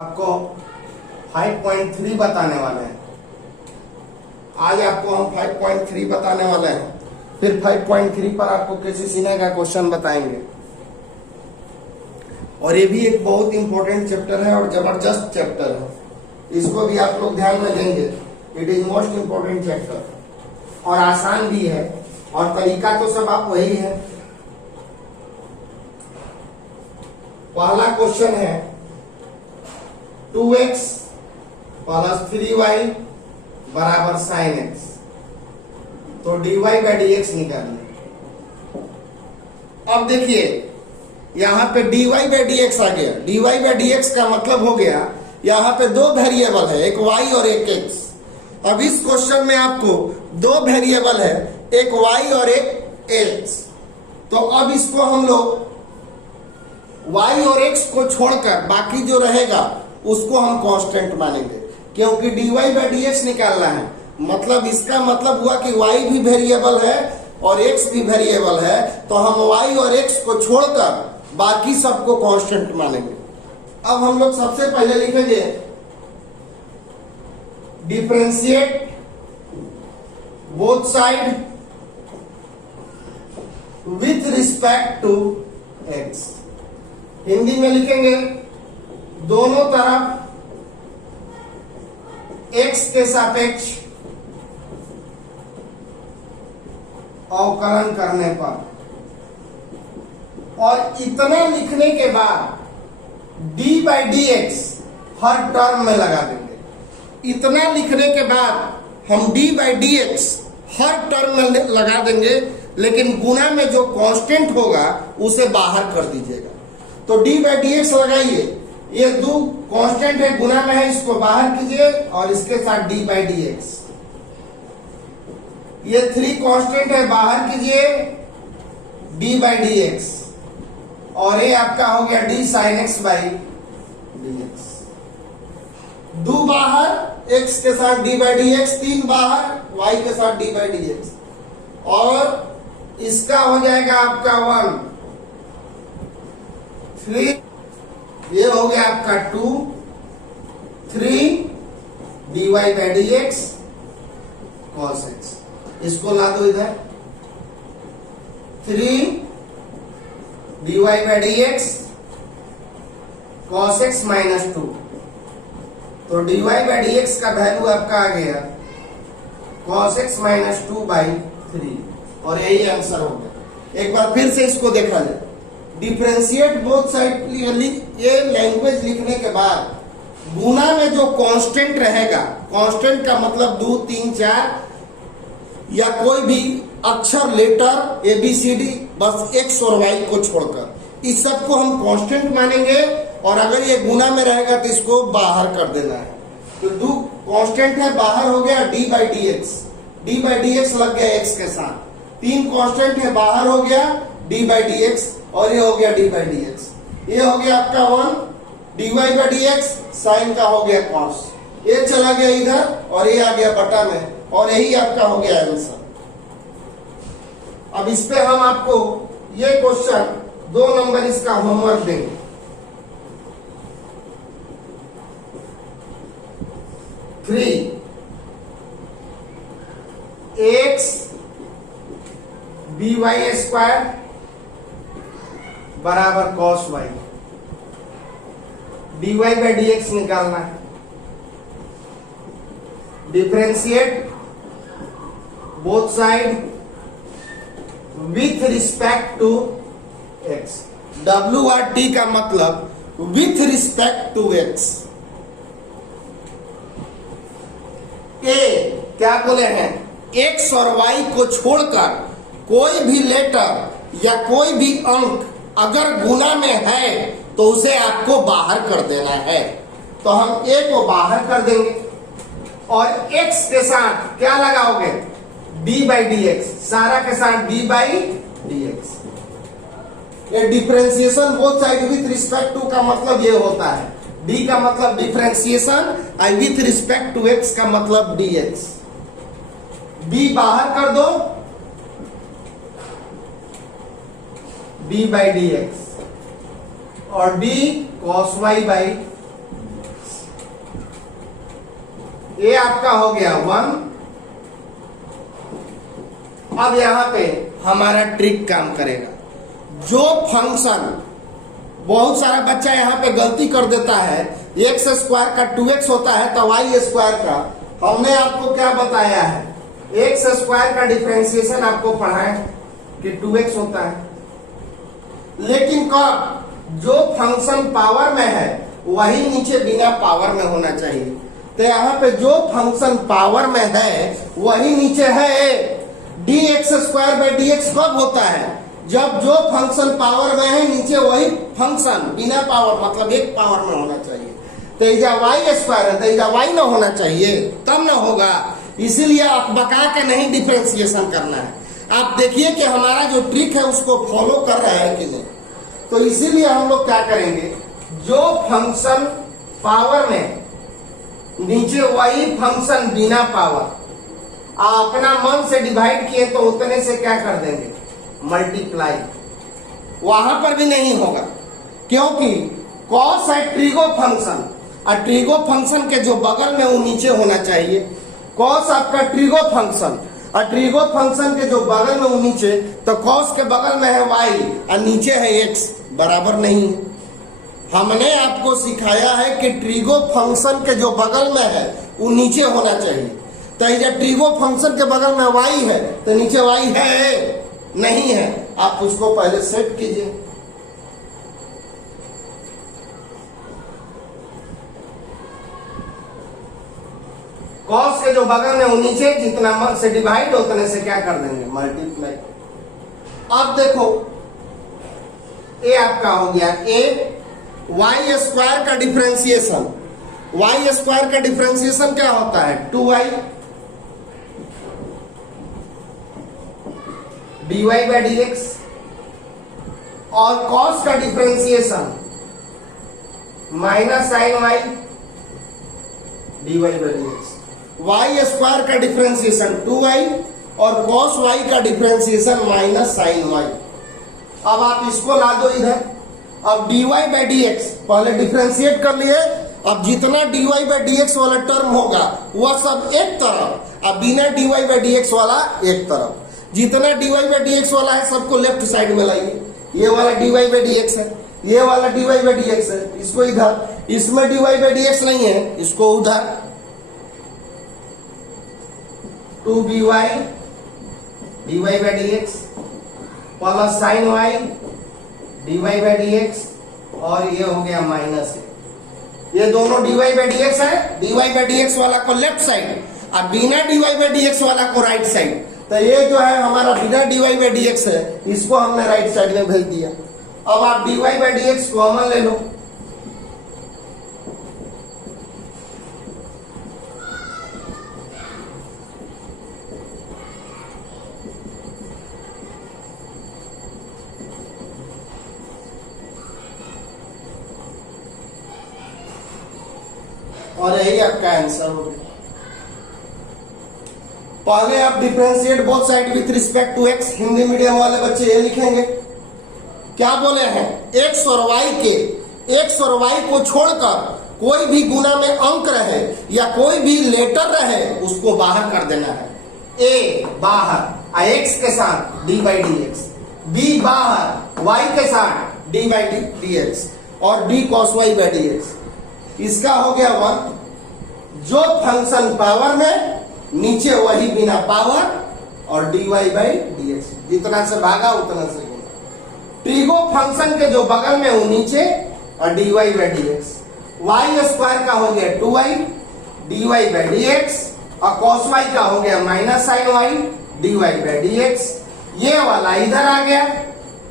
आपको 5.3 बताने वाले हैं। आज आपको हम 5.3 बताने वाले हैं। फिर 5.3 पर आपको किसी सीने का क्वेश्चन बताएंगे। और ये भी एक बहुत इंपॉर्टेंट चैप्टर है और जबरदस्त चैप्टर है। इसको भी आप लोग ध्यान में देंगे। It is most important chapter और आसान भी है और तरीका तो सब आप वही है। पहला क्वेश्चन है 2x प्लस 3y बराबर साइन x। तो dy बाई dx निकालिए। अब देखिए यहां पे dy बाई dx आ गया। dy बाई dx का मतलब हो गया यहां पे दो वेरिएबल है, एक y और एक x। अब इस क्वेश्चन में आपको दो वेरिएबल है, एक y और एक x। तो अब इसको हम लोग y और x को छोड़कर बाकी जो रहेगा उसको हम कांस्टेंट मानेंगे, क्योंकि dy बाई dx निकालना है। मतलब इसका मतलब हुआ कि y भी वेरिएबल है और x भी वेरिएबल है, तो हम y और x को छोड़कर बाकी सबको कांस्टेंट मानेंगे। अब हम लोग सबसे पहले लिखेंगे differentiate both side with respect to x। Hindi में लिखेंगे दोनों तरफ x के सापेक्ष अवकलन करने पर। और इतना लिखने के बाद d by dx her term में लगा देंगे। इतना लिखने के बाद हम d by dx her term में लगा देंगे, लेकिन गुणा में जो कांस्टेंट होगा उसे बाहर कर दीजिएगा। तो d बाई dx लगाइए, ये दो कांस्टेंट है, गुणा में है, इसको बाहर कीजिए और इसके साथ d बाई dx। ये 3 कांस्टेंट है, बाहर कीजिए d बाई dx और ये आपका हो गया d sine x by dx। 2 बाहर, x के साथ d बाई dx, 3 बाहर, y के साथ d बाई dx। और इसका हो जाएगा आपका 1 3, ये हो गया आपका 2 3 dy by dx cos x। इसको ला दो इधर 3 dy by dx cos x minus 2। तो dy बाई dx का वैल्यू आपका आ गया cos x माइनस 2 बाई 3 और यही आंसर हो गया। एक बार फिर से इसको देखा जाए। डिफरेंशिएट बोथ साइड क्लियरली, ये लैंग्वेज लिखने के बाद गुणा में जो कांस्टेंट रहेगा, कांस्टेंट का मतलब 2 3 4 या कोई भी अक्षर लेटर ABCD बस x और y को छोड़कर इस सब को हम कांस्टेंट मानेंगे। और अगर ये गुणा में रहेगा तो इसको बाहर कर देना है। तो 2 कांस्टेंट है, बाहर हो गया d by dx। d by dx लग गया x के साथ। 3 कांस्टेंट है, बाहर हो गया d बाई dx और ये हो गया d बाई dx। ये हो गया आपका 1 dy बाई dx, साइन का हो गया cos। ये चला गया इधर और ये आ गया बटा में और यही आपका हो गया आंसर। अब इस पे हम आपको ये क्वेश्चन 2 नंबर इसका होमवर्क देंगे। x by स्क्वायर बराबर cos y। dy by dx निकालना है। Differentiate both side with respect to x। WRT का मतलब विथ रिस्पेक्ट टू x। क्या बोले हैं, x और y को छोड़कर कोई भी लेटर या कोई भी अंक अगर गुणा में है तो उसे आपको बाहर कर देना है। तो हम a को बाहर कर देंगे और x के साथ क्या लगाओगे, d बाई dx, सारा के साथ d बाई dx। ये differentiation both side with respect to का मतलब ये होता है। d का मतलब डिफरेंशिएशन और विथ रिस्पेक्ट टू x का मतलब dx। b बाहर कर दो, d बाई dx और d cos y बाई ये आपका हो गया 1। अब यहां पे हमारा ट्रिक काम करेगा। जो फंक्शन, बहुत सारा बच्चा यहां पे गलती कर देता है, एक्स स्क्वायर का 2x होता है तो वाई स्क्वायर का, हमने आपको क्या बताया है, एक्स स्क्वायर का डिफरेंशिएशन आपको पढ़ाए कि 2x होता है। लेकिन कब, जो फंक्शन पावर में है वही नीचे बिना पावर में होना चाहिए। तो यहाँ पे जो फंक्शन पावर में है वही नीचे है। dx स्क्वायर बाई dx कब होता है, जब जो फंक्शन पावर में है नीचे वही फंक्शन बिना पावर, मतलब एक पावर में होना चाहिए। तो इजा वाई स्क्वायर है तो इजा वाई ना होना चाहिए, तब ना होगा। इसीलिए आप बका के नहीं डिफरेंशिएशन करना है। आप देखिए कि हमारा जो ट्रिक है उसको फॉलो कर रहा है कि नहीं। तो इसीलिए हम लोग क्या करेंगे, जो फंक्शन पावर में नीचे वही फंक्शन बिना पावर, अपना मन से डिवाइड किए तो उतने से क्या कर देंगे, मल्टीप्लाई। वहां पर भी नहीं होगा, क्योंकि कॉस है ट्रिगो फंक्शन, और ट्रिगो फंक्शन के जो बगल में वो नीचे होना चाहिए। कॉस आपका ट्रिगो फंक्शन, और ट्रिगो फंक्शन के जो बगल में वो नीचे, तो कॉस के बगल में है वाई और नीचे है एक्स, बराबर नहीं है। हमने आपको सिखाया है कि ट्रिगो फंक्शन के जो बगल में है वो नीचे होना चाहिए। तो ये ट्रिगो फंक्शन के बगल में वाई है तो नीचे वाई है नहीं है, आप उसको पहले सेट कीजिए। कॉस के जो बगल में वो नीचे, जितना मन से डिवाइड उतने से क्या कर देंगे, मल्टीप्लाई। अब देखो ए आपका हो गया ए, वाई स्क्वायर का डिफरेंशिएशन, वाई स्क्वायर का डिफरेंशिएशन क्या होता है, 2y dy बाई dx, और cos का differentiation minus sine y dy by dx। Y square का डिफरेंशिएशन 2y और cos y का डिफरेंशिएशन माइनस साइन y। अब आप इसको ला दो इधर। अब dy बाई dx पहले डिफरेंशिएट कर लिए। अब जितना dy बाई dx वाला टर्म होगा वह सब एक तरफ, अब बिना dy बाई dx वाला एक तरफ। जितना dy बाई dx वाला है सबको लेफ्ट साइड में लाइए। ये वाला dy बाई dx है, ये वाला dy बाई dx है, इसको इधर। इसमें dy बाई dx नहीं है, इसको उधर। 2by dy by dx plus sign y dy by dx, और ये हो गया माइनस है। ये दोनों dy बाई dx है, dy बाई dx वाला को लेफ्ट साइड और बिना dy बाई dx वाला को राइट साइड। तो ये जो है हमारा बिना dy बाई dx है, इसको हमने राइट साइड में भेज दिया। अब आप dy बाई dx कॉमन ले लो। और यही आपका आंसर हो गया। पहले आप differentiate both side with respect to x, Hindi medium वाले बच्चे ये लिखेंगे। क्या बोले हैं, एक्स और वाई के, एक्स और वाई को छोड़कर कोई भी गुना में अंक रहे या कोई भी लेटर रहे उसको बाहर कर देना है। ए बाहर एक्स के साथ d by d x, b बाहर वाई के साथ डी बाई डी एक्स, और d cos y by d x. इसका हो गया 1। जो फंक्शन पावर में नीचे वही बिना पावर, और dy बाई dx, जितना से भागा उतना से गुना। ट्रिगो फंक्शन के जो बगल में वो नीचे, और dy by dx। y square का हो गया 2y dy बाई dx, और cos y का हो गया minus sine y dy by dx। ये वाला इधर आ गया,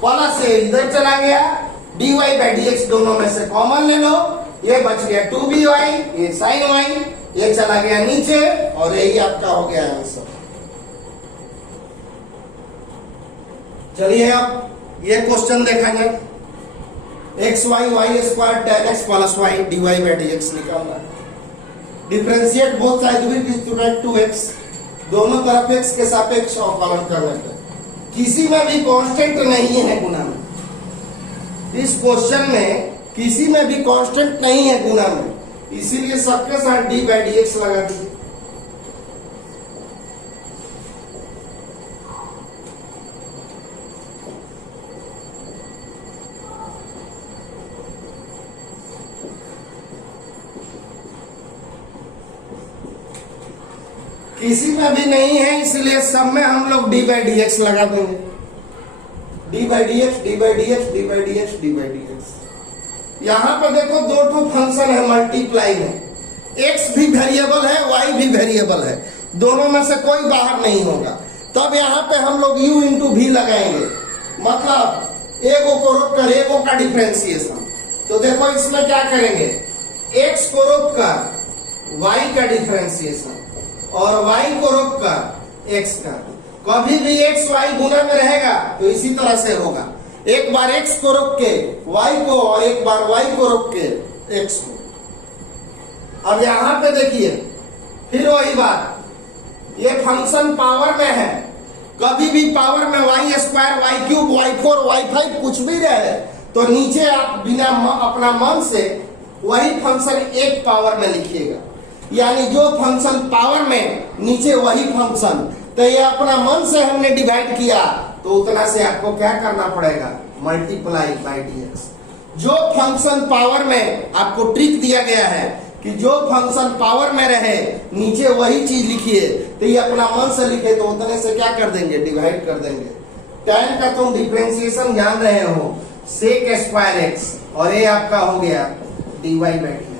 प्लस से इधर चला गया, dy बाई dx दोनों में से कॉमन ले लो, ये बच गया 2by, ये साइन y, ये चला गया नीचे, और यही आपका हो गया आंसर। चलिए अब ये क्वेश्चन देखा जाए। X y y square ten x plus y dy by dx निकालना है। Differentiate both side with respect to x, दोनों तरफ x के सापेक्ष अवकलन करने पर। किसी में भी कांस्टेंट नहीं है गुना में। इस क्वेश्चन में किसी में भी कांस्टेंट नहीं है गुना में, इसीलिए सबके साथ डी बाई डी एक्स लगा दीजिए। किसी में भी नहीं है, इसलिए सब में हम लोग डी बाई डी एक्स लगा देंगे। D by d x, D by d x, D by d x, D by d x. यहां पे देखो दो टू फंक्शन है, मल्टीप्लाई है, एक्स भी वेरिएबल है, वाई भी वेरिएबल है, दोनों में से कोई बाहर नहीं होगा। तब यहाँ पे हम लोग u इंटू भी लगाएंगे, मतलब एगो को रोक कर एगो का डिफ्रेंसिएशन। तो देखो इसमें क्या करेंगे, x को रोक कर y का डिफ्रेंसिएशन और y को रोक कर x का। कभी भी x y गुना में रहेगा तो इसी तरह से होगा, एक बार x को रोक के y को और एक बार y को रोक के x को। अब यहां पे देखिए फिर वही बात, ये फंक्शन पावर में है, कभी भी पावर में y square, y cube, y four, y five कुछ भी रहे तो नीचे आप बिना अपना मन से वही फंक्शन एक पावर में लिखिएगा, यानी जो फंक्शन पावर में नीचे वही फंक्शन। तो ये अपना मन से हमने डिवाइड किया तो उतना से आपको क्या करना पड़ेगा, मल्टीप्लाई बाई डी एक्स। जो फंक्शन पावर में आपको ट्रिक दिया गया है कि जो फंक्शन पावर में रहे नीचे वही चीज लिखिए, तो ये अपना मन से लिखे तो उतने से क्या कर देंगे, डिवाइड कर देंगे। tan का तुम डिफरेंशिएशन जान रहे हो, sec स्क्वायर एक्स, और ये आपका हो गया dy बाई डी।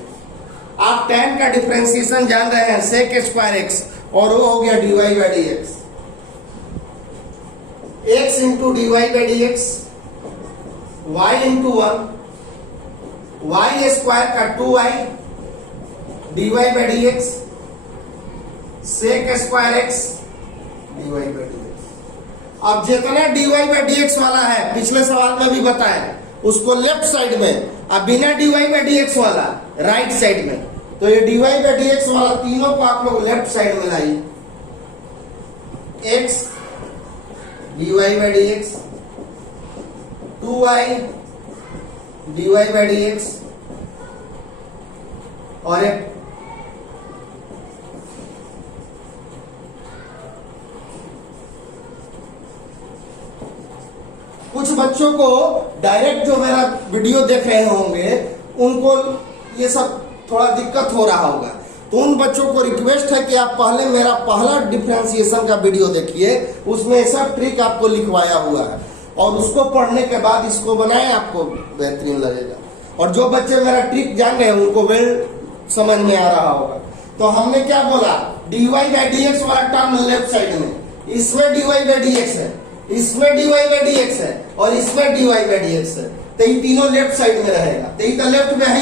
आप tan का डिफरेंशिएशन जान रहे हैं, sec स्क्वायर एक्स, और वो हो गया dy by d x. x into dy by d x, y into 1, y square का 2y dy by d x, sec square x dy by d x. अब जितना dy बाई डी एक्स वाला है पिछले सवाल में भी बताया, उसको लेफ्ट साइड में, अब बिना dy बाई डी एक्स वाला राइट साइड में। तो ये dy बाई डी एक्स वाला तीनों को आप लोग लेफ्ट साइड में लाइए, x dy by d x, 2y dy by d x, और एक कुछ बच्चों को डायरेक्ट जो मेरा वीडियो देख रहे होंगे उनको ये सब थोड़ा दिक्कत हो रहा होगा, तो उन बच्चों को रिक्वेस्ट है कि आप पहले मेरा पहला डिफरेंशिएशन का वीडियो देखिए, उसमें सब ट्रिक आपको लिखवाया हुआ है, और उसको पढ़ने के बाद इसको बनाएं, आपको बेहतरीन लगेगा। और जो बच्चे मेरा ट्रिक जान रहे हैं उनको वेल समझ में आ रहा होगा। तो हमने क्या बोला, dy बाई डी एक्स वाला टर्म लेफ्ट साइड में, इसमें dy बाई डी एक्स है, इसमें dy बाई डी एक्स है, और इसमें dy बाई डी एक्स है, तो ये तीनों लेफ्ट साइड में रहेगा। तो ये तो लेफ्ट में है,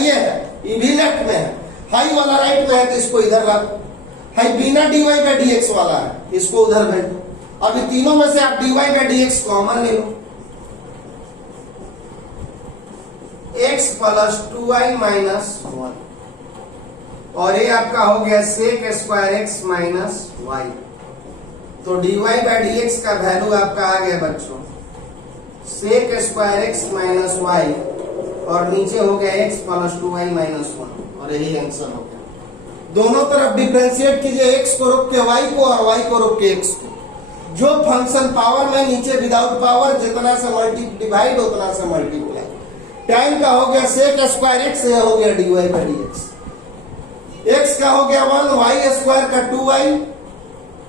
ये भी लेफ्ट में है, हाई वाला राइट में है, तो इसको इधर रख। हाई बिना dy बाई डी एक्स वाला है, इसको उधर भेजो। अब ये तीनों में से आप dy by d x common ले लो, x प्लस 2y माइनस 1, और ये आपका हो गया sec square x minus y. तो dy बाई डी एक्स का वैल्यू आपका आ गया बच्चों sec square x minus y, और नीचे हो गया x प्लस 2y माइनस 1, और यही आंसर हो गया। दोनों तरफ डिफरेंशिएट कीजिए, x को रोक के y को और y को रोक के x को। जो फंक्शन पावर में नीचे विदाउट पावर, जितना से मल्टी डिवाइड उतना से मल्टीप्लाई। टाइम का हो गया सेक स्क्वायर एक्स, हो गया dy by d x. x का हो गया 1, y स्क्वायर का 2y,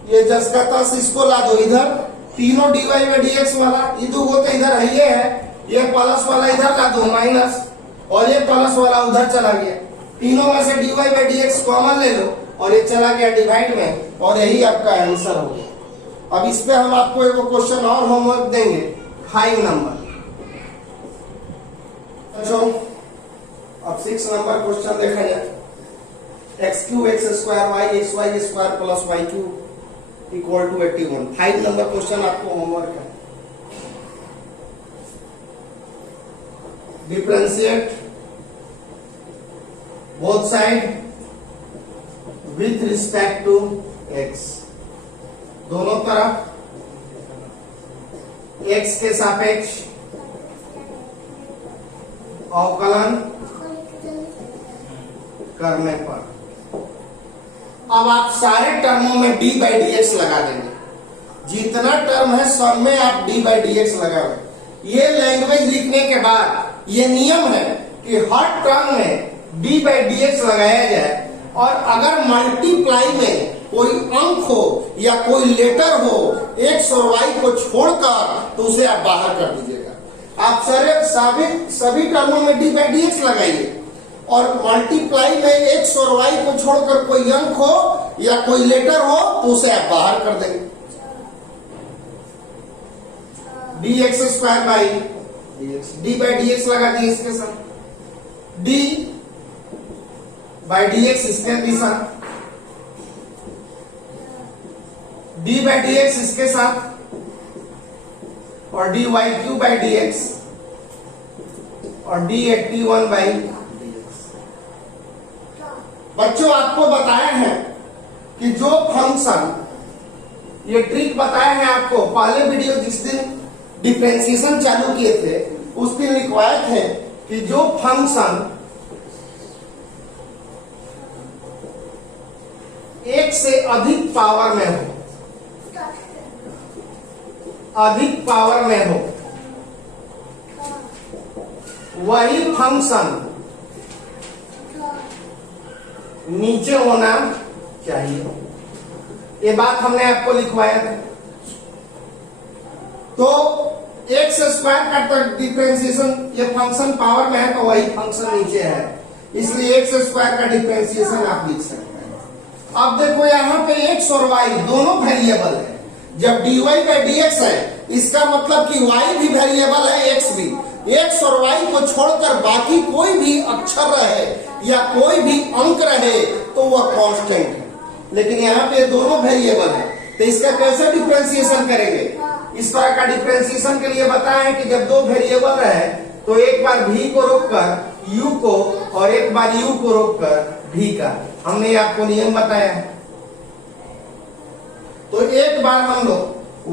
ये जस का तस इसको ला दो इधर, तीनों dy बाई डी एक्स वाला, ये दो तो इधर है, ये प्लस वाला इधर ला दो माइनस, और ये प्लस वाला उधर चला गया। तीनों में से dy by d x common ले लो, और ये चला गया डिवाइड में, और यही आपका आंसर हो गया। अब इस पे हम आपको एक क्वेश्चन और होमवर्क देंगे, 5 नंबर। अब 6 नंबर क्वेश्चन देखा जाए, x cube x square y x y square plus y cube equal to 81। 5 number question आपको होमवर्क है। Differentiate both side with respect to x, दोनों तरफ एक्स के सापेक्ष अवकलन करने पर। अब आप सारे टर्मों में डी बाई डी एक्स लगा देंगे, जितना टर्म है सब में आप डी बाई डी एक्स लगाओगे। ये लैंग्वेज लिखने के बाद ये नियम है कि हर टर्म में डी बाई डी एक्स लगाया जाए, और अगर मल्टीप्लाई में कोई अंक हो या कोई लेटर हो एक्स और वाई को छोड़कर, तो उसे आप बाहर कर दीजिएगा। आप सभी टर्मों में डी बाई डी एक्स लगाइए और मल्टीप्लाई में एक्स और वाई को छोड़कर कोई अंक हो या कोई लेटर हो तो उसे आप बाहर कर देंगे। D x square by D by d x लगा दिए इसके साथ, डी बाई डी एक्स इसके भी साथ, डी बाई डी एक्स इसके साथ, और d y cube by d x और डी 81 बाई डी एक्स। बच्चों आपको बताया है कि जो फंक्शन, ये ट्रिक बताया है आपको पहले वीडियो जिस दिन डिफरेंशिएशन चालू किए थे उस दिन लिखवाए थे कि जो फंक्शन एक से अधिक पावर में हो, अधिक पावर में हो, वही फंक्शन नीचे होना चाहिए। ये बात हमने आपको लिखवाया था। तो एक्स स्क्वायर का तो डिफरेंशिएशन, ये फंक्शन पावर में है तो वही फंक्शन नीचे है, इसलिए एक्स स्क्वायर का डिफरेंशिएशन आप लिख सकते हैं। अब देखो यहाँ पे एक्स और वाई दोनों वेरिएबल है। जब dy बाई dx है इसका मतलब कि y भी वेरिएबल है, x भी। x और y को छोड़कर बाकी कोई भी अक्षर रहे या कोई भी अंक रहे तो वह कांस्टेंट है, लेकिन यहाँ पे दोनों वेरिएबल है तो इसका कैसे डिफरेंशिएशन करेंगे? इस तरह का डिफरेंशिएशन के लिए बताएं कि जब दो वेरिएबल रहे तो एक बार v को रोककर u को और एक बार u को रोककर v का, हमने आपको नियम बताया है। तो एक बार हम लोग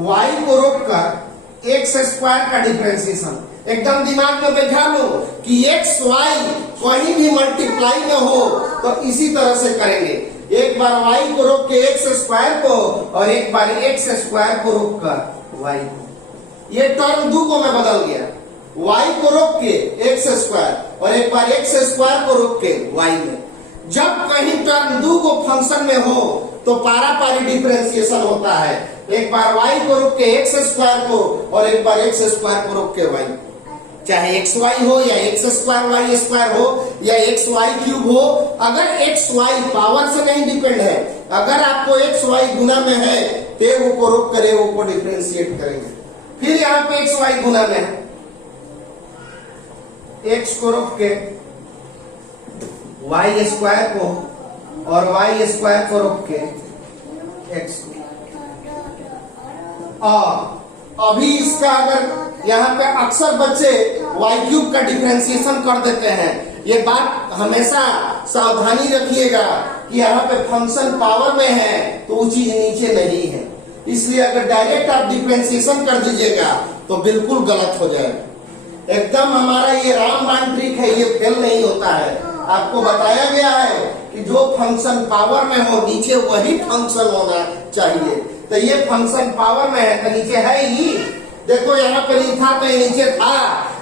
y को रोककर एक्स स्क्वायर का डिफरेंशिएशन एकदम दिमाग में बैठा लो कि एक्स वाई कहीं भी मल्टीप्लाई में हो तो इसी तरह से करेंगे। एक बार y को रोक के एक्स स्क्वायर को और एक बार एक्स स्क्वायर को रोक कर y को, ये टर्म दो को में बदल गया। y को रोक के एक्स स्क्वायर और एक बार एक्स स्क्वायर को रोक के y में। जब कहीं टर्म दो को फंक्शन में हो तो पारा-पारी डिफरेंशिएशन होता है। एक बार y को रोक के एक्स स्क्वायर को और एक बार एक्स स्क्वायर को रोक के y, चाहे एक्स वाई हो या एक्स स्क्वायर वाई स्क्वायर हो या एक्स वाई क्यूब हो, अगर एक्स वाई पावर से नहीं डिपेंड है, अगर आपको एक्स वाई गुना में है तो वो को रोक करे वो को डिफरेंशिएट करेंगे। फिर यहाँ पे एक्स वाई गुना में है, एक्स को रोक के वाई स्क्वायर को और वाई स्क्वायर को रोक के एक्स को। और अभी इसका अगर यहाँ पे अक्सर बच्चे वाई क्यूब का डिफरेंशिएशन कर देते हैं। ये बात हमेशा सावधानी रखिएगा कि यहाँ पे फंक्शन पावर में है तो वो चीज नीचे नहीं है, इसलिए अगर डायरेक्ट आप डिफरेंशिएशन कर दीजिएगा तो बिल्कुल गलत हो जाएगा। एकदम हमारा ये रामबाण ट्रिक है, ये फेल नहीं होता है। आपको बताया गया है कि जो फंक्शन पावर में हो नीचे वही फंक्शन होना चाहिए। तो ये फंक्शन पावर में है तो नीचे है ही। देखो यहाँ पर ये था तो ये नीचे था,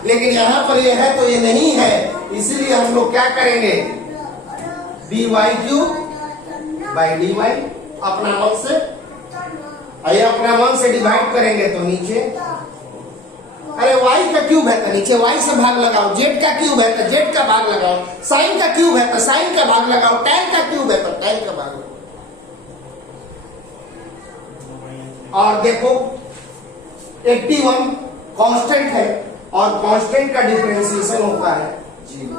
लेकिन यहाँ पर ये है तो ये नहीं है, इसीलिए हम लोग क्या करेंगे, d y cube by d y अपना मन से, ये अपना मन से डिवाइड करेंगे तो नीचे, अरे y का क्यूब है तो नीचे y से भाग लगाओ, z का क्यूब है तो z का भाग लगाओ, sin का क्यूब है तो sin का भाग लगाओ, tan का क्यूब है तो tan का भाग लगाओ। और देखो 81 कांस्टेंट है और कांस्टेंट का डिफरेंशिएशन होता है 0।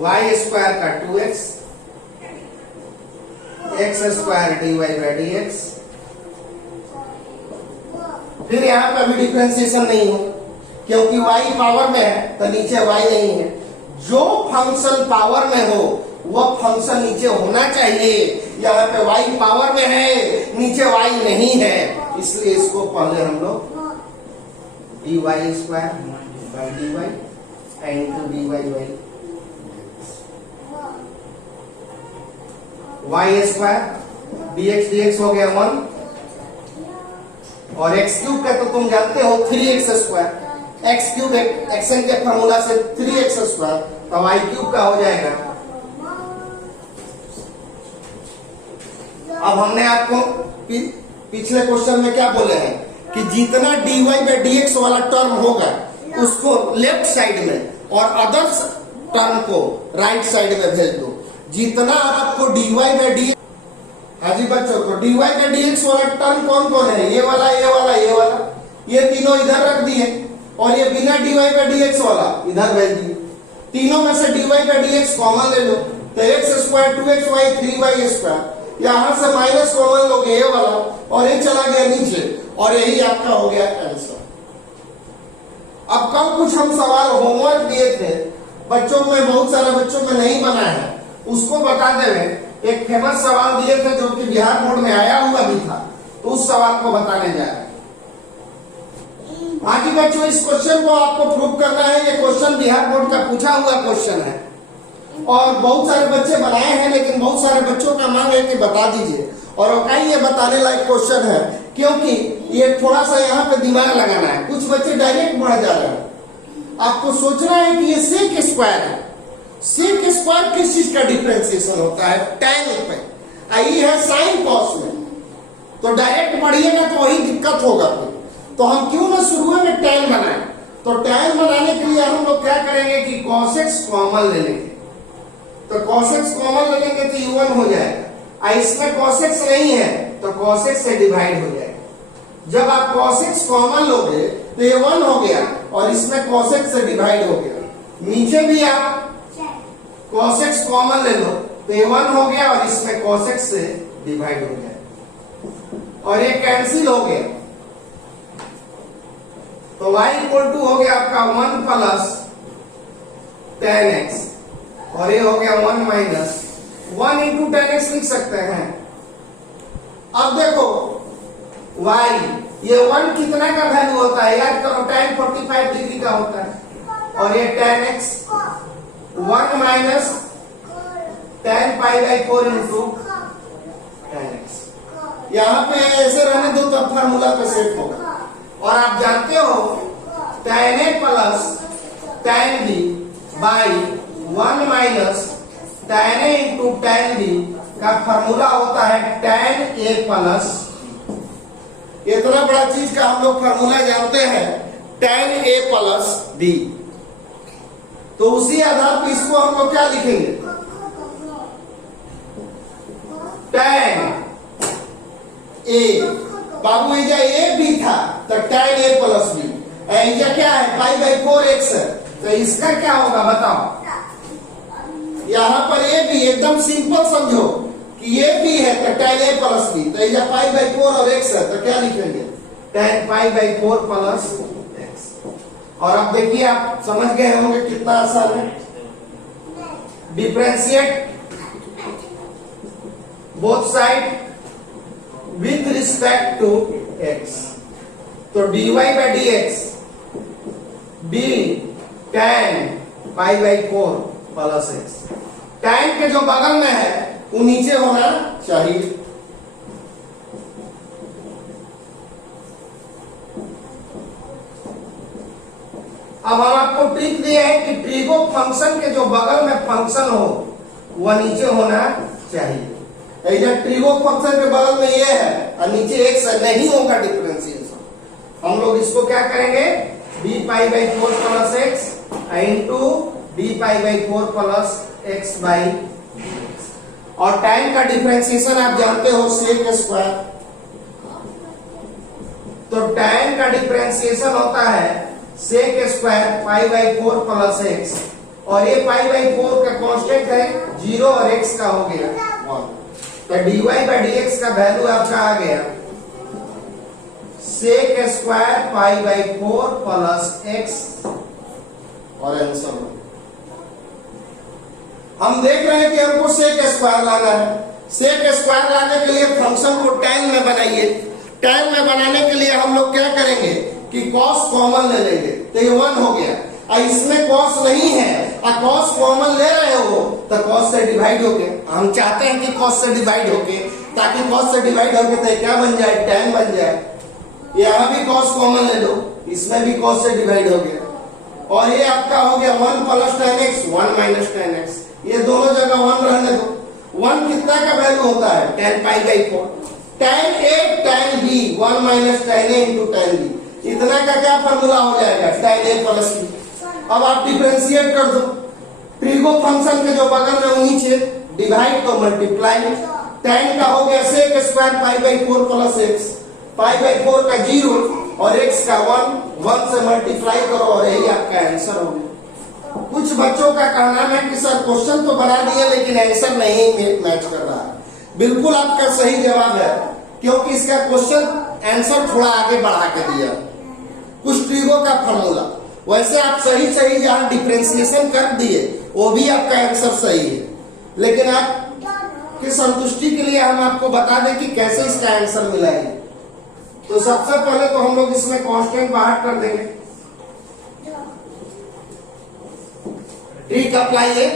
y स्क्वायर का 2x, x square dy by dx। फिर यहाँ पे अभी डिफरेंशिएशन नहीं है क्योंकि y पावर में है तो नीचे y नहीं है। जो फंक्शन पावर में हो वह फंक्शन नीचे होना चाहिए। यहाँ पे y पावर में है नीचे y नहीं है, इसलिए इसको पहले हम लोग dy square by dy into dy by y square dx dx हो गया 1 और x क्यूब का तो तुम जानते हो 3x square, x cube action के फॉर्मूला से 3x स्क्वायर, तो y क्यूब का हो जाएगा अब हमने आपको पिछले क्वेश्चन में क्या बोले हैं कि जितना dy बाई dx वाला टर्म होगा उसको लेफ्ट साइड में और अदर टर्म को राइट साइड में भेज दो। जितना आपको dy बाई dx, हाँ जी बच्चों, तो dy बाई dx वाला टर्म कौन कौन है? ये वाला, ये वाला, ये वाला, ये तीनों इधर रख दिए और ये बिना dy बाई dx वाला इधर भेज दिए। तीनों में से dy बाई dx कॉमन ले लो तो x square 2xy 3y square, यहां से माइनस कॉमन लोगे ये वाला और ये चला गया नीचे और यही आपका हो गया आंसर। अब कल कुछ हम सवाल होमवर्क दिए थे बच्चों में, बहुत सारे बच्चों में नहीं बना है, उसको बता देवे। एक फेमस सवाल दिए थे जो कि बिहार बोर्ड में आया हुआ भी था, तो उस सवाल को बताने जा रहे हैं। बाकी बच्चों इस क्वेश्चन को आपको प्रूव करना है। ये क्वेश्चन बिहार बोर्ड का पूछा हुआ क्वेश्चन है और बहुत सारे बच्चे बनाए हैं, लेकिन बहुत सारे बच्चों का मांग है कि बता दीजिए। और कई ये बताने लायक क्वेश्चन है क्योंकि ये थोड़ा सा यहाँ पे दिमाग लगाना है। कुछ बच्चे डायरेक्ट बढ़ जा रहे हैं। आपको सोचना है कि ये सेक स्क्वायर है। सेक स्क्वायर किस चीज का डिफरेंशिएशन होता है? टैन पे। आई है साइन कॉस में, तो डायरेक्ट बढ़िएगा तो वही दिक्कत होगा। तो हम क्यों ना शुरू में टैन बनाए? तो टैन बनाने के लिए हम लोग क्या करेंगे कि cos x कॉमन ले लेंगे। तो cos x कॉमन ले लेंगे तो u1 हो जाएगा। इसमें cos x नहीं है तो cos x से डिवाइड हो जाएगा। जब आप cos x कॉमन लोगे तो ये 1 हो गया और इसमें cos x से डिवाइड हो गया। नीचे भी आप cos x कॉमन ले लो तो ये 1 हो गया और इसमें cos x से डिवाइड हो गया और ये कैंसिल हो गया। तो y इक्वल टू हो गया आपका 1 प्लस tan x और ये हो गया 1 माइनस 1 इंटू tan x लिख सकते हैं। अब देखो y, ये 1 कितना का वैल्यू होता है? याद करो, tan 45 डिग्री का होता है और ये tan x 1 minus tan pi by 4 into tan x। यहां पे ऐसे रहने दो तब फार्मूला पे सेट होगा। और आप जानते हो tan a plus tan b by 1 minus tan a into tan b का फार्मूला होता है tan a प्लस, इतना बड़ा चीज का हम लोग फार्मूला जानते हैं, tan a प्लस b। तो उसी आधार पर इसको हम लोग क्या लिखेंगे? tan a, बाबू एजा ए बी था तो tan a प्लस बी, एजा क्या है? पाई बाई 4x है, तो इसका क्या होगा बताओ? यहां पर ए बी एकदम सिंपल समझो कि ये बी है तो tan a प्लस बी, तो एजा पाई बाई 4 और x है तो क्या लिखेंगे? tan pi by 4 plus x। और अब देखिए आप समझ गए होंगे कितना आसान है। Differentiate both side with respect to x। तो dy by dx b tan pi by 4 plus x। tan के जो बगल में है वो नीचे होना चाहिए। अब हम आपको ट्रिक दिए हैं कि ट्रिगो फंक्शन के जो बगल में फंक्शन हो वह नीचे होना चाहिए। इधर ट्रिगो फंक्शन के बगल में ये है और नीचे x है, नहीं होगा डिफरेंशिएशन। हम लोग इसको क्या करेंगे? b pi by 4 plus x into b pi by 4 plus x by x। और tan का डिफरेंशिएशन आप जानते हो सेक स्क्वायर। तो tan का डिफरेंशिएशन होता है sec square pi by 4 plus x और ये पाई बाई 4 का कांस्टेंट है 0 और x का हो गया 1। तो dy बाई dx का वैल्यू आपका आ गया sec square pi by 4 plus x और आंसर। हम देख रहे हैं कि हमको सेक स्क्वायर लाना है। सेक स्क्वायर लाने के लिए फंक्शन को tan में बनाइए। tan में बनाने के लिए हम लोग क्या करेंगे कि cos कॉमन ले लेंगे तो ये 1 हो गया। इसमें cos नहीं है और cos कॉमन ले रहे हो तो cos से डिवाइड हो गया। हम चाहते हैं कि cos से डिवाइड होके, ताकि cos से डिवाइड होके तो क्या बन जाए? tan बन जाए। यहाँ भी cos कॉमन ले लो, इसमें भी cos से डिवाइड हो गया और ये आपका हो गया 1 plus tan x 1 minus tan x। ये दोनों जगह 1 रहने दो, 1 कितना का वैल्यू होता है? tan pi by 4। tan A tan B 1 minus tan A into tan B, इतना का क्या फॉर्मूला हो जाएगा? tan A plus B। अब आप डिफरेंशिएट कर दो, ट्रिगो फंक्शन के जो बगल में नीचे डिवाइड तो मल्टीप्लाई, tan का हो गया sec square pi by 4 plus x, pi by 4 का 0 और x का 1 से मल्टीप्लाई करो और यही आपका आंसर हो गया। कुछ बच्चों का कहना है कि सर क्वेश्चन तो बना दिया लेकिन आंसर नहीं मैच कर रहा है। बिल्कुल आपका सही जवाब है, क्योंकि इसका क्वेश्चन आंसर थोड़ा आगे बढ़ा के दिया, कुछ ट्रिगो का फॉर्मूला। वैसे आप सही सही जहां डिफरेंशिएशन कर दिए वो भी आपका आंसर सही है, लेकिन आप की संतुष्टि के लिए हम आपको बता दें कि कैसे इसका आंसर मिला है। तो सबसे पहले तो हम लोग इसमें कांस्टेंट बाहर कर देंगे। ट्रिक अप्लाई,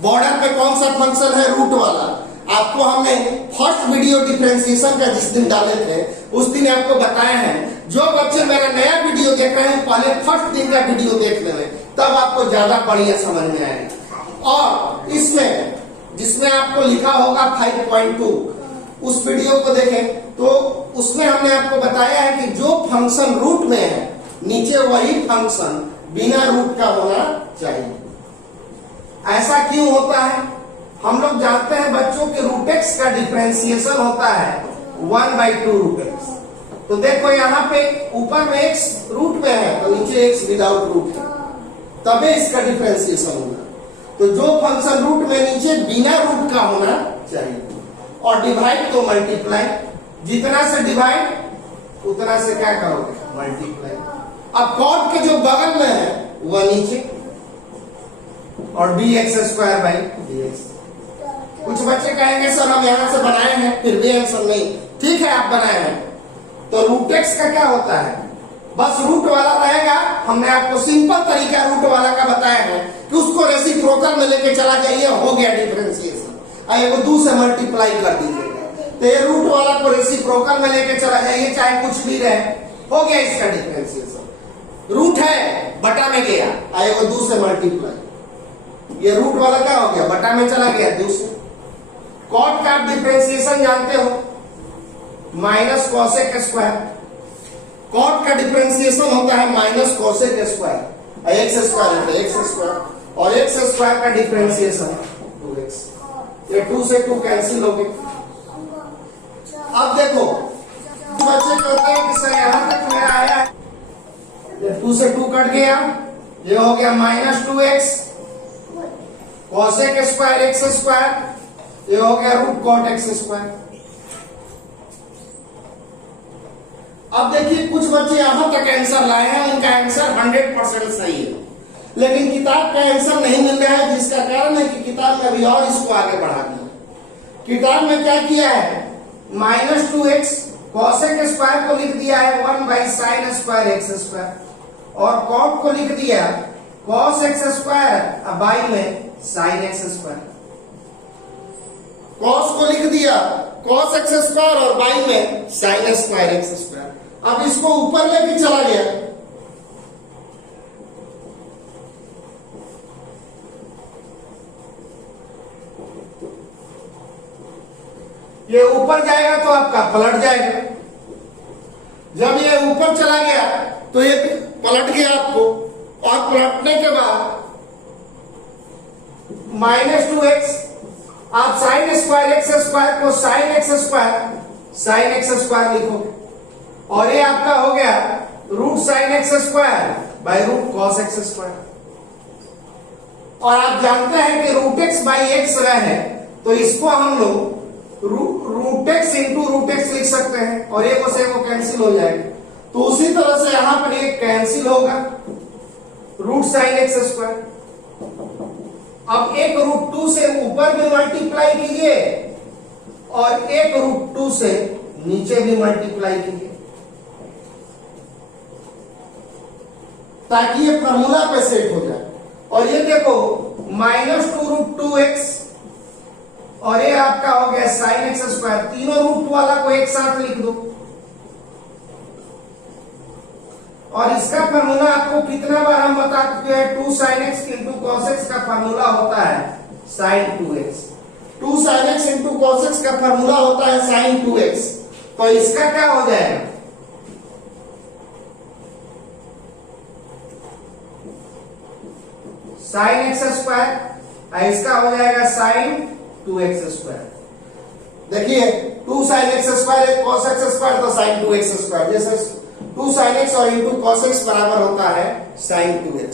बॉर्डर पे कौन सा फंक्शन है? रूट वाला। आपको हमने फर्स्ट वीडियो डिफरेंशिएशन का जिस दिन डाले थे उस दिन आपको बताया है, जो बच्चे मेरा नया वीडियो देख रहे हैं पहले फर्स्ट दिन का वीडियो देख लेंगे, तब आपको ज्यादा बढ़िया समझ में आएगा। और इसमें जिसमें आपको लिखा होगा 5.2, उस वीडियो को देखें तो उसमें हमने आपको बताया है कि जो फंक्शन रूट में है नीचे वही फंक्शन बिना रूट का होना चाहिए। ऐसा क्यों होता है? हम लोग जानते हैं बच्चों के रूट एक्स का डिफरेंशिएशन होता है 1/2 रूट एक्स। तो देखो यहाँ पे ऊपर में एक्स रूट में है तो नीचे एक्स विदाउट रूट है, तबे इसका डिफरेंशिएशन होगा। तो जो फंक्शन रूट में नीचे बिना रूट का होना चाहिए। और डिवाइड तो मल्टीप्लाई, जितना से डिवाइड उतना से क्या करोगे? मल्टीप्लाई। अब कॉट के जो बगल में है वह नीचे और dx स्क्वायर बाई dx। कुछ बच्चे कहेंगे सर हम यहां से बनाए हैं फिर भी आंसर नहीं। ठीक है आप बनाए हैं, तो रूट एक्स का क्या होता है? बस रूट वाला रहेगा। हमने आपको सिंपल तरीका रूट वाला का बताया है कि उसको रेसिप्रोकल में लेके चला जाइए, हो गया डिफरेंशिएशन। वो 2 से मल्टीप्लाई कर दीजिएगा, तो ये रूट वाला को रेसिप्रोकल में लेके चला जाइए, चाहे कुछ भी रहे, हो गया इसका डिफरेंशिएशन। रूट है बटा में गया, वो 2 से मल्टीप्लाई, ये रूट वाला क्या हो गया? बटा में चला गया 2 से। कॉट का डिफरेंशिएशन जानते हो, माइनस कॉसेक स्क्वायर। कॉट का डिफरेंशिएशन होता है minus cosec square, x square है एक्स स्क्वायर, और एक्स स्क्वायर का डिफरेंशिएशन 2x। ये 2 से 2 कैंसिल हो गए। अब देखो बच्चे कहते हैं कि सर यहां तक मेरा आया है, 2 से 2 कट गया, ये हो गया minus 2x cosec square x square, ये हो गया रूट कॉट एक्स स्क्वायर। अब देखिए कुछ बच्चे यहां तक आंसर लाए हैं, उनका आंसर 100% सही है, लेकिन किताब का आंसर नहीं मिल रहा है, जिसका कारण है कि किताब में अभी और इसको आगे बढ़ा दिया। किताब में क्या किया है? माइनस 2x कॉसेक स्क्वायर को लिख दिया है 1/sin स्क्वायर एक्स स्क्वायर, और कॉट को लिख दिया cos एक्स स्क्वायर बाई में sin एक्स स्क्वायर। cos को लिख दिया cos एक्स स्क्वायर और बाई में sin स्क्वायर एक्स स्क्वायर। अब इसको ऊपर लेके चला गया, ये ऊपर जाएगा तो आपका पलट जाएगा। जब ये ऊपर चला गया तो ये पलट गया आपको, और पलटने के बाद माइनस 2x, आप साइन स्क्वायर एक्स स्क्वायर को साइन एक्स स्क्वायर लिखोगे, और ये आपका हो गया root sine x square by root cos x square. और आप जानते हैं कि रूट एक्स बाई एक्स रहे, तो इसको हम लोग root x into root x लिख सकते हैं, और एक से वो कैंसिल हो जाएगा। तो उसी तरह से यहां पर एक कैंसिल होगा, रूट साइन एक्स स्क्वायर। अब एक रूट 2 से ऊपर भी मल्टीप्लाई कीजिए और एक रूट 2 से नीचे भी मल्टीप्लाई कीजिए, ताकि ये फॉर्मूला पे सेट हो जाए। और ये देखो माइनस 2 रूट 2x, और ये आपका हो गया साइन एक्स स्क्वायर। तीनों रूट वाला को एक साथ लिख दो, और इसका फॉर्मूला आपको कितना बार हम बता चुके हैं, 2 sin x into cos x का फॉर्मूला होता है sin 2x। 2 sin x into cos x का फॉर्मूला होता है sin 2x, तो इसका क्या हो जाएगा, sin x स्क्वायर, इसका हो जाएगा sin 2x स्क्वायर। देखिए 2 sin x स्क्वायर एक cos x स्क्वायर, तो sin 2x स्क्वायर, जैसे 2 sin x और इंटू cos x बराबर होता है sin 2x,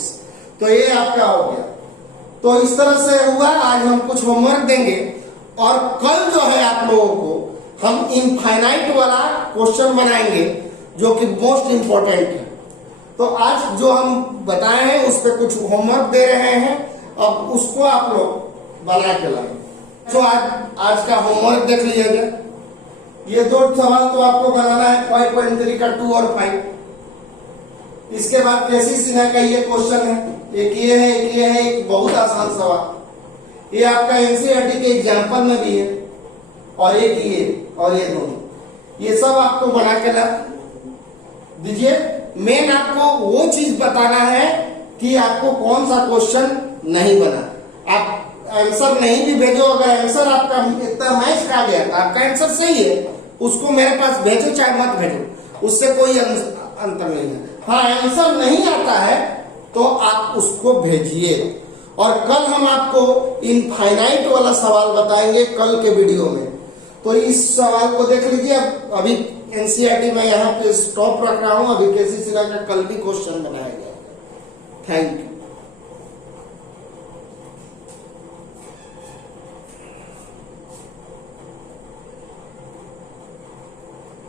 तो ये आपका हो गया। तो इस तरह से हुआ। आज हम कुछ होमवर्क देंगे और कल जो है आप लोगों को हम इनफाइनाइट वाला क्वेश्चन बनाएंगे जो कि मोस्ट इंपॉर्टेंट है। तो आज जो हम बताए हैं उस पर कुछ होमवर्क दे रहे हैं, अब उसको आप लोग बना के लाएंगे। तो आज का होमवर्क देख लीजिएगा। ये 2 सवाल तो आपको बनाना है 5.3 का 2 और 5। इसके बाद केसी सिन्हा का ये क्वेश्चन है, एक ये है, एक ये है, एक बहुत आसान सवाल। ये आपका एनसीईआरटी के एग्जाम्पल में भी है, और एक ये और ये दोनों, ये सब आपको बना के ला दीजिए। मेन आपको वो चीज बताना है कि आपको कौन सा क्वेश्चन नहीं बना। आप आंसर नहीं भी भेजो, अगर आंसर आपका इतना मैच खा गया तो आपका आंसर सही है, उसको मेरे पास भेजो चाहे मत भेजो, उससे कोई अंतर नहीं है। हाँ, आंसर नहीं आता है तो आप उसको भेजिए। और कल हम आपको इनफाइनाइट वाला सवाल बताएंगे कल के वीडियो में, तो इस सवाल को देख लीजिए। अभी एनसीईआरटी में यहाँ पे स्टॉप रख रहा हूँ, अभी केसी सिन्हा का कल भी क्वेश्चन बनाया गया। Thank you.